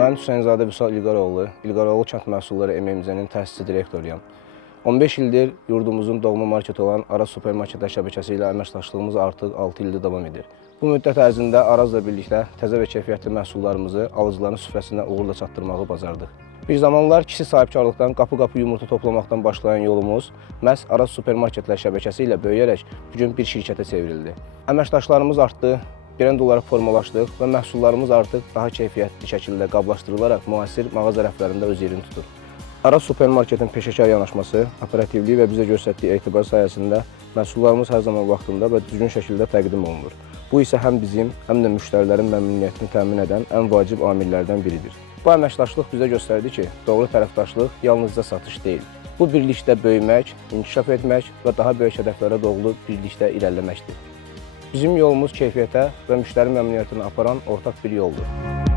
Mən Hüseynzadə Vüsal İlqaroğlu, İlqaroğlu Kənd Məhsulları MMC-nin təsisçi direktoruyam. 15 ildir yurdumuzun doğma marketi olan Araz Supermarketlər şəbəkəsi ilə əməkdaşlığımız artıq 6 ildir davam edir. Bu müddət ərzində Arazla birlikdə təzə və keyfiyyətli məhsullarımızı alıcıların süfrəsinə uğurla çatdırmağı bacardıq. Bir zamanlar kişi sahibkarlıqdan qapı-qapı yumurta toplamaqdan başlayan yolumuz məhz Araz Supermarketlər şəbəkəsi ilə böyüyərək bugün bir şirkətə çevrildi. Əməkdaşlarımız artdı, brend olaraq formalaşdıq və məhsullarımız artıq daha keyfiyyətli şəkildə qablaşdırılaraq müasir mağaza rəflərində öz yerini tutur. Araz Supermarketin peşəkar yanaşması, operativliyi və bizə göstərdiyi etibar sayəsində məhsullarımız hər zaman vaxtında və düzgün şəkildə təqdim olunur. Bu isə həm bizim, həm də müştərilərin məmnuniyyətini təmin edən ən vacib amillərdən biridir. Bu əməkdaşlıq bizə göstərdi ki, doğru tərəfdaşlıq yalnızca satış deyil. Bu birlikdə böyümək, inkişaf etmək və daha böyük hədəflərə doğru birlikdə irəliləməkdir. Bizim yolumuz keyfiyyətə və müştəri məmnuniyyətini aparan ortaq bir yoldur.